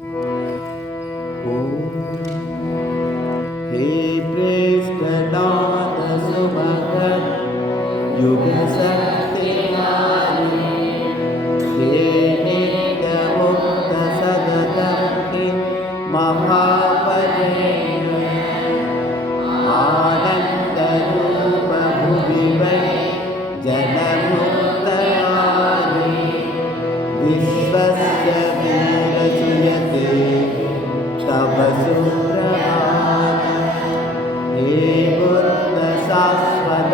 He praised the Lord the Subhakan, Yuga Sakti Senita Mukta Sadatanti Mahapadena Ananda Rupa Bhuvivai Janamukta Adi Vishwasya रसूरा hey गुरुशाश्वत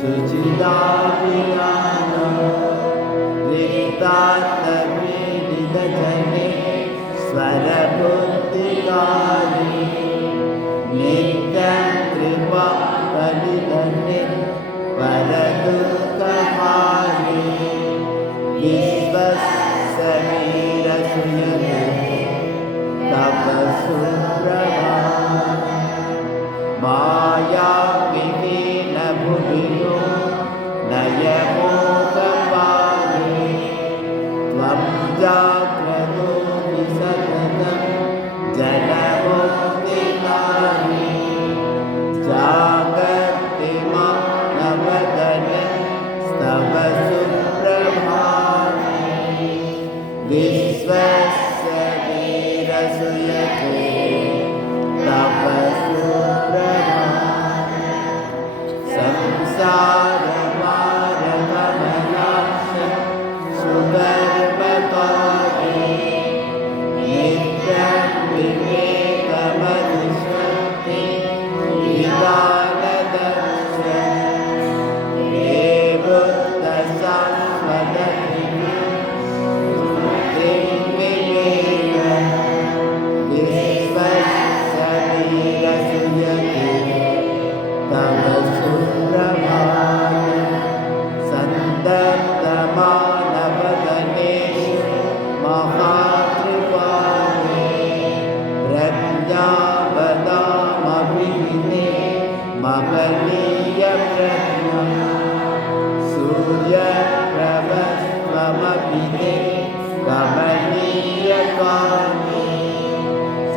Suci da Vinana, Rita Yeah. विश्वस्य वीरसुयते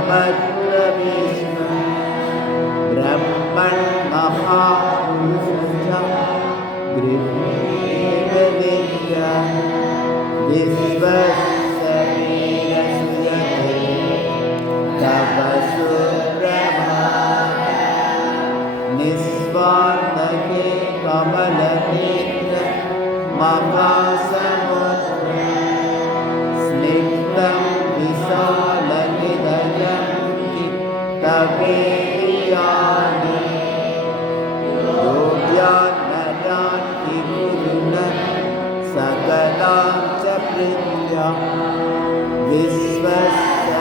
भ्रविष्णु ब्रह्म गृह्णनित्र तपसु ब्रह्मा निस्वार्थ कमलनेत्र महा विश्वस्य